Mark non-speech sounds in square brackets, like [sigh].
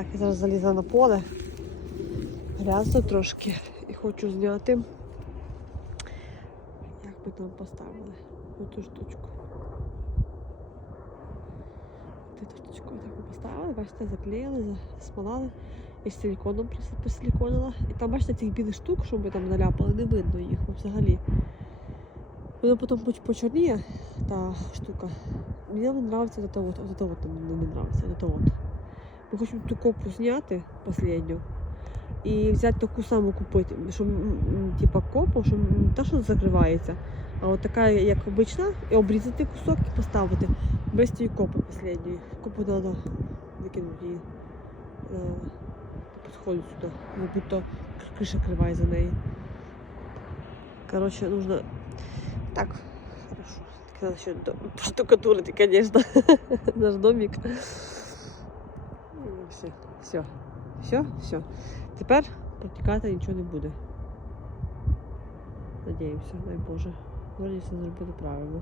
Так, я зараз залізла на поле. Грязно трошки. І хочу зняти. Як ми там поставили оцю штучку. Цю штучку так ми поставили, бачите, заклеїли, засмолали. І силіконом прис- присиліконила. І там, бачите, цих білих штук, що ми там наляпали, не видно їх взагалі. Воно потім поч- почорніє, та штука. Мені не подобається вот это вот, вот это вот мені не подобається, вот это вот. Ми хочемо ту копу зняти последню і взяти таку саму купити, щоб типа копу, щоб те, що закривається, а от така, як обична, і обрізати кусок і поставити без тієї копи последньої. Копу треба викинути її. Е, Підходить сюди, як будто криша криває за неї. Короче, нужно так, хорошо. Поштукатурить, [laughs] конечно, [laughs] наш домик. Все, все, все, все. Тепер протікати нічого не буде. Надіємося, дай Боже. Вроді все зробити правильно.